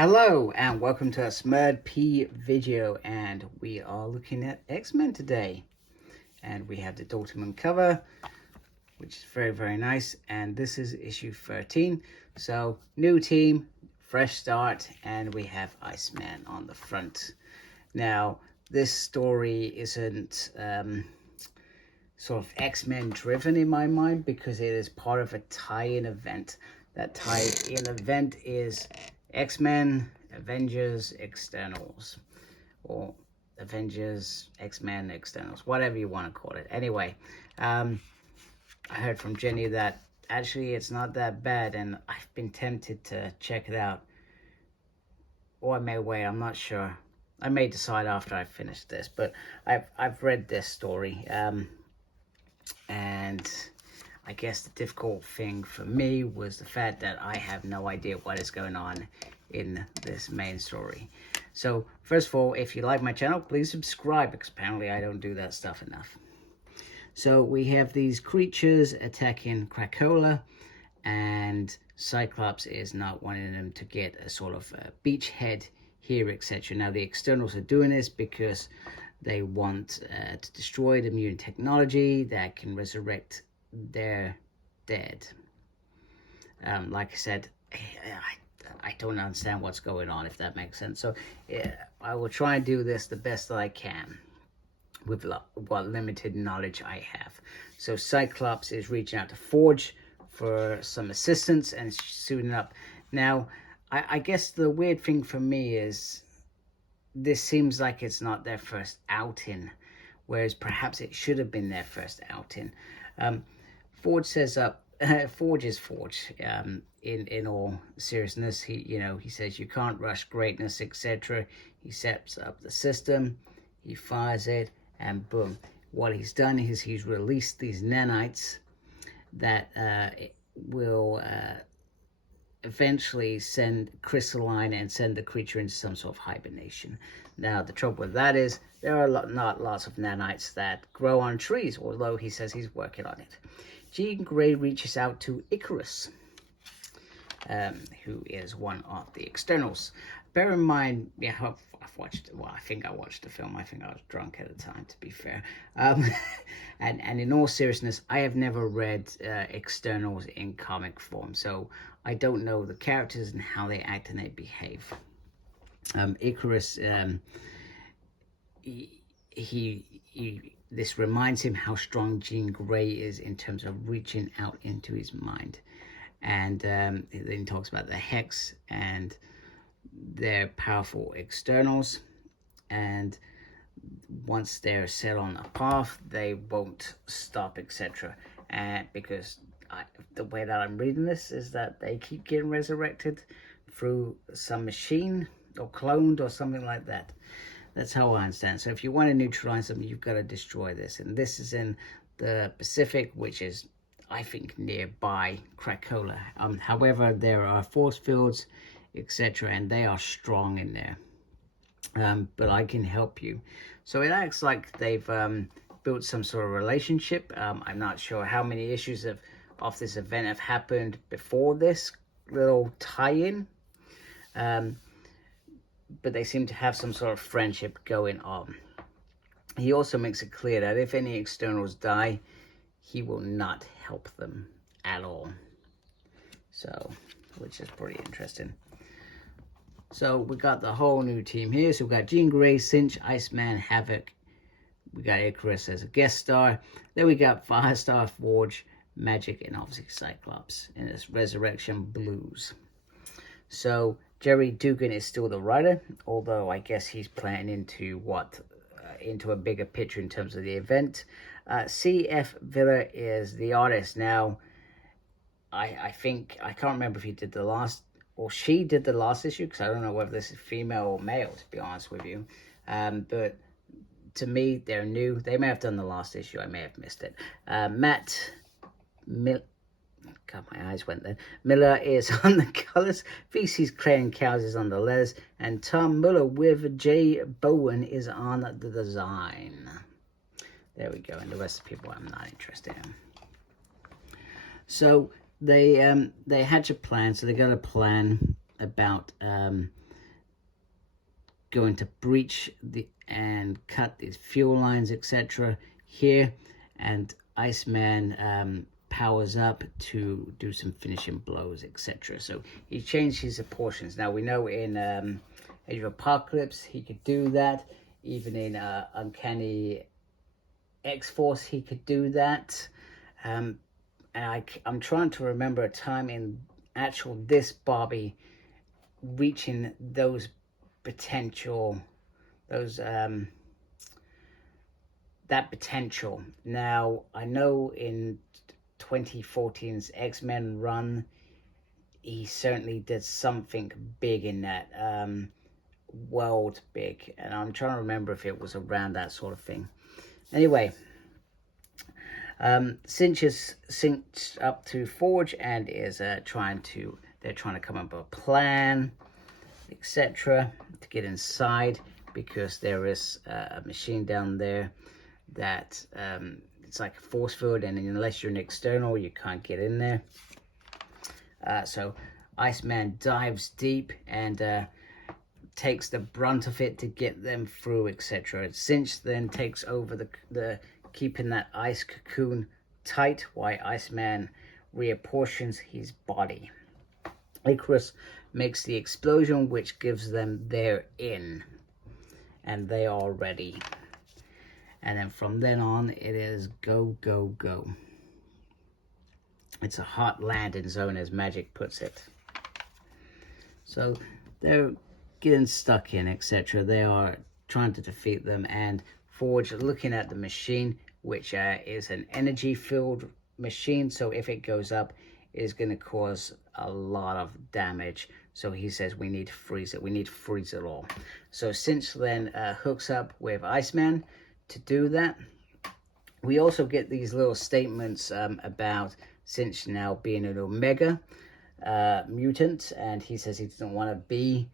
Hello and welcome to a Smurd P video, and we are looking at X-Men today. And we have the Dortmund cover, which is very nice, and this is issue 13. So new team, fresh start, and we have Iceman on the front. Now this story isn't sort of X-Men driven in my mind, because it is part of a tie-in event. That tie-in event is X-Men, Avengers, Externals, or Avengers, X-Men, Externals, whatever you want to call it. Anyway, I heard from Jenny that actually it's not that bad, and I've been tempted to check it out. Or I may wait, I'm not sure. I may decide after I finish this, but I've read this story, and I guess the difficult thing for me was the fact that I have no idea what is going on in this main story. So first of all, if you like my channel, please subscribe, because apparently I don't do that stuff enough. So we have these creatures attacking Krakoa, and Cyclops is not wanting them to get a sort of beachhead here, etc. Now the Externals are doing this because they want to destroy the mutant technology that can resurrect their dead. Like I said, I don't understand what's going on, if that makes sense. So yeah, I will try and do this the best that I can with what limited knowledge I have. So Cyclops is reaching out to Forge for some assistance and suiting up. Now, I guess the weird thing for me is this seems like it's not their first outing, whereas perhaps it should have been their first outing. Forge says Forge is Forge. In all seriousness, he says you can't rush greatness, etc. He sets up the system, he fires it, and boom. What he's done is he's released these nanites that will eventually send crystalline and send the creature into some sort of hibernation. Now the trouble with that is there are not lots of nanites that grow on trees, although he says he's working on it. Jean Grey reaches out to Icarus, who is one of the Externals. Bear in mind, yeah, I've watched, well, I think I watched the film. I think I was drunk at the time, to be fair. And in all seriousness, I have never read Externals in comic form, so I don't know the characters and how they act and they behave. Icarus, this reminds him how strong Jean Grey is in terms of reaching out into his mind. And then he talks about the Hex and their powerful Externals, and once they're set on a path, they won't stop, etc. And because the way that I'm reading this is that they keep getting resurrected through some machine or cloned or something like that. That's how I understand. So if you want to neutralize them, you've got to destroy this, and this is in the Pacific, which is, I think, nearby Krakoa. However, there are force fields, etc., and they are strong in there. But I can help you. So it acts like they've built some sort of relationship. I'm not sure how many issues of this event have happened before this little tie-in. But they seem to have some sort of friendship going on. He also makes it clear that if any Externals die, he will not help them at all. So, which is pretty interesting. So we got the whole new team here. So we got Jean Grey, Cinch, Iceman, Havoc. We got Icarus as a guest star. Then we got Firestar, Forge, Magic, and obviously Cyclops in this Resurrection Blues. So Gerry Duggan is still the writer, although I guess he's planning into a bigger picture in terms of the event. C.F. Villa is the artist. Now, I think, I can't remember if he did the last, or she did the last issue, because I don't know whether this is female or male, to be honest with you. But to me, they're new. They may have done the last issue. I may have missed it. God, my eyes went there. Miller is on the colors. VC's Crane Cows is on the letters. And Tom Muller with J. Bowen is on the design. There we go. And the rest of the people I'm not interested in. So they hatch a plan. So they got a plan about going to breach and cut these fuel lines, etc. here, and Iceman powers up to do some finishing blows, etc. So he changed his portions. Now we know in Age of Apocalypse he could do that. Even in Uncanny X-Force he could do that. And I'm trying to remember a time in actual this Barbie reaching those potential, that potential. Now I know in 2014's X-Men run he certainly did something big in that world big, and I'm trying to remember if it was around that sort of thing. Anyway, Cinch is synced up to Forge and is they're trying to come up with a plan, etc., to get inside, because there is a machine down there that it's like a force field, and unless you're an external you can't get in there. So Iceman dives deep and takes the brunt of it to get them through, etc. Cinch then takes over the keeping that ice cocoon tight, while Iceman reapportions his body. Icarus makes the explosion, which gives them their in, and they are ready. And then from then on, it is go, go, go. It's a hot landing zone, as Magic puts it. So they're getting stuck in, etc. They are trying to defeat them, and Forge looking at the machine, which is an energy filled machine, so if it goes up is going to cause a lot of damage. So he says we need to freeze it, we need to freeze it all. So Cinch then hooks up with Iceman to do that. We also get these little statements about Cinch now being an Omega mutant, and he says he doesn't want to be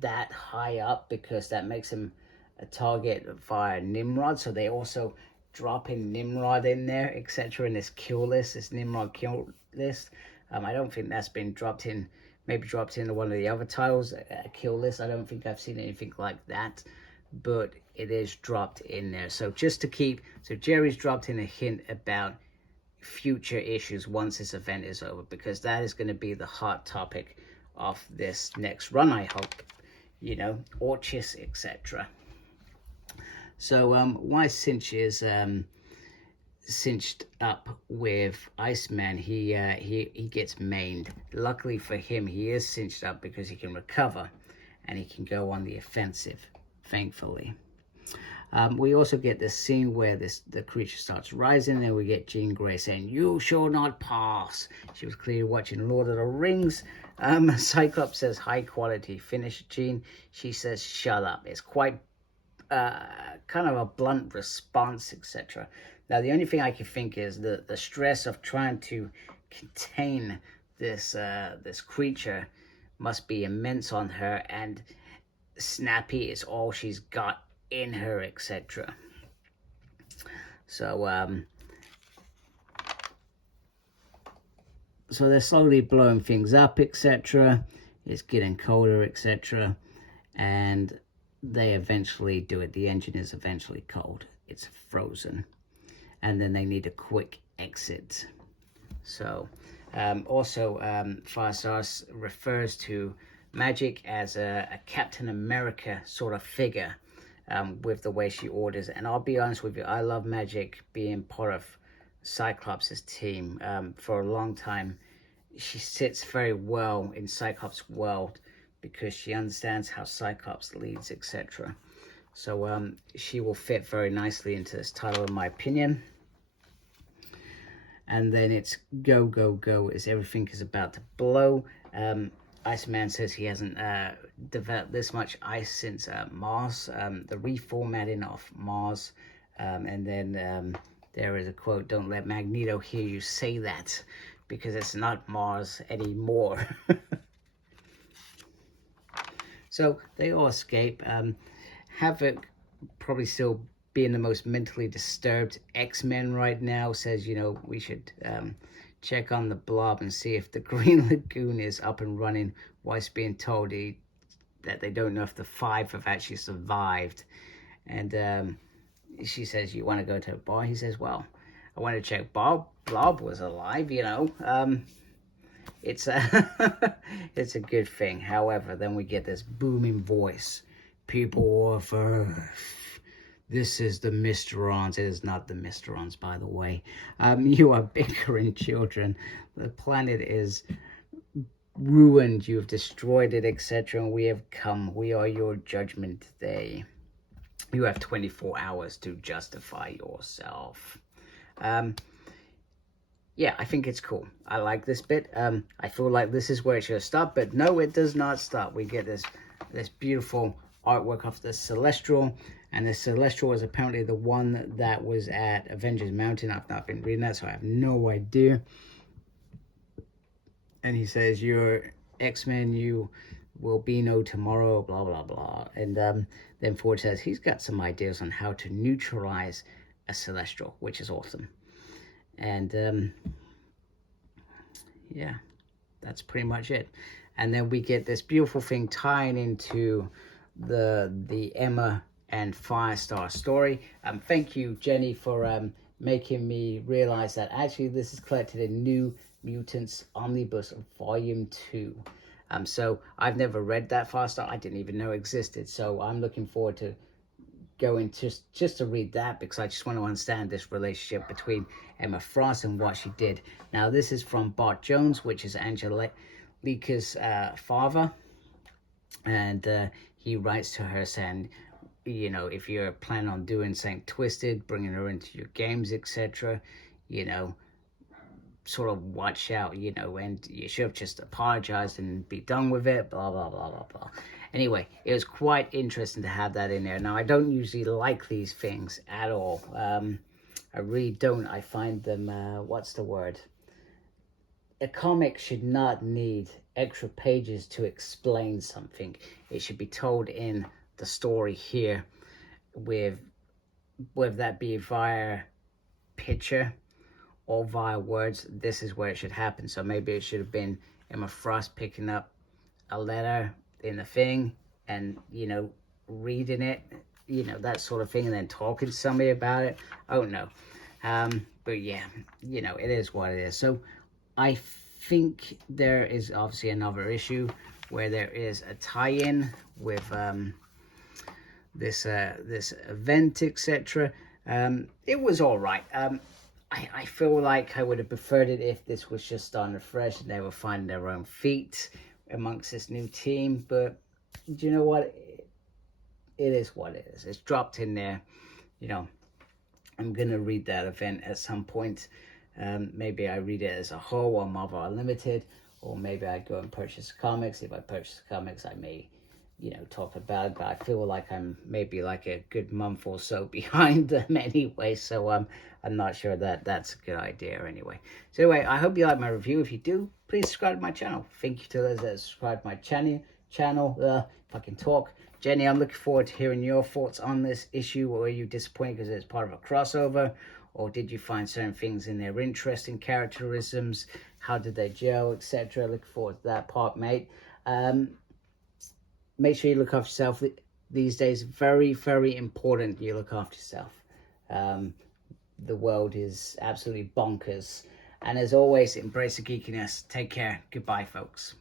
that high up because that makes him a target via Nimrod. So they also drop in Nimrod in there, etc., in this kill list, this Nimrod kill list. I don't think that's been dropped in, maybe dropped into one of the other titles, a kill list. I don't think I've seen anything like that, but it is dropped in there. So just to keep, so Gerry's dropped in a hint about future issues once this event is over, because that is going to be the hot topic of this next run, I hope, you know, Orchis, etc. So why Cinch is cinched up with Iceman, he gets maimed. Luckily for him, he is cinched up because he can recover and he can go on the offensive, thankfully. We also get this scene where the creature starts rising, and we get Jean Grey saying, "You shall not pass." She was clearly watching Lord of the Rings. Cyclops says, "High quality finish, Jean." She says, "Shut up." It's quite kind of a blunt response, etc. Now, the only thing I can think is the stress of trying to contain this this creature must be immense on her, and snappy is all she's got in her, etc. So so they're slowly blowing things up, etc. It's getting colder, etc. And they eventually do it. The engine is eventually cold. It's frozen. And then they need a quick exit. So also Farsars refers to Magic as a Captain America sort of figure, with the way she orders. And I'll be honest with you, I love Magic being part of Cyclops' team. For a long time, she sits very well in Cyclops' world because she understands how Cyclops leads, etc. So she will fit very nicely into this title, in my opinion. And then it's go, go, go as everything is about to blow. Iceman says he hasn't developed this much ice since Mars, the reformatting of Mars. And then there is a quote, "Don't let Magneto hear you say that, because it's not Mars anymore." So they all escape. Havoc, probably still being the most mentally disturbed X-Men right now, says, you know, we should check on the Blob and see if the Green Lagoon is up and running, whilst being told he that they don't know if the 5 have actually survived. And she says, you want to go to a bar? He says, well, I want to check Blob was alive, you know. It's a, it's a good thing. However, then we get this booming voice. People of Earth, this is the Mysterons. It is not the Mysterons, by the way. You are bickering children. The planet is ruined. You have destroyed it, etc. And we have come. We are your judgment day. You have 24 hours to justify yourself. Yeah, I think it's cool. I like this bit. I feel like this is where it should stop, but no, it does not stop. We get this beautiful artwork of the Celestial, and the Celestial is apparently the one that was at Avengers Mountain. I've not been reading that, so I have no idea. And he says, "You're X-Men. You will be no tomorrow." Blah blah blah. And then Ford says he's got some ideas on how to neutralize a Celestial, which is awesome. And yeah, that's pretty much it. And then we get this beautiful thing tying into the Emma and Firestar story. Thank you, Jenny, for making me realize that actually this is collected in New Mutants Omnibus Volume 2. So I've never read that Firestar. I didn't even know existed. So I'm looking forward to going just to read that, because I just want to understand this relationship between Emma Frost and what she did. Now, this is from Bart Jones, which is Angelica's father, and he writes to her saying, you know, if you're planning on doing something twisted, bringing her into your games, etc., you know, sort of watch out, you know, and you should have just apologized and be done with it, blah, blah, blah, blah, blah. Anyway, it was quite interesting to have that in there. Now, I don't usually like these things at all. I really don't. I find them, what's the word? A comic should not need extra pages to explain something. It should be told in the story here, with whether that be via picture or via words. This is where it should happen. So maybe it should have been Emma Frost picking up a letter in the thing and, you know, reading it, you know, that sort of thing, and then talking to somebody about it. I don't know. But yeah, you know, it is what it is. So I think there is obviously another issue where there is a tie-in with this event, etc. It was all right. I feel like I would have preferred it if this was just starting afresh and they were finding their own feet amongst this new team. But do you know what? It is what it is. It's dropped in there. You know, I'm going to read that event at some point. Maybe I read it as a whole on Marvel Unlimited, or maybe I go and purchase comics. If I purchase comics, I may, you know, talk about it, but I feel like I'm maybe like a good month or so behind them anyway, so I'm not sure that that's a good idea anyway. So anyway, I hope you like my review. If you do, please subscribe to my channel. Thank you to those that subscribe to my channel. If I can talk. Jenny, I'm looking forward to hearing your thoughts on this issue. Or were you disappointed because it's part of a crossover? Or did you find certain things in there interesting, characterisms? How did they gel, etc.? Look forward to that part, mate. Make sure you look after yourself these days. Very, very important you look after yourself. The world is absolutely bonkers. And as always, embrace the geekiness. Take care. Goodbye, folks.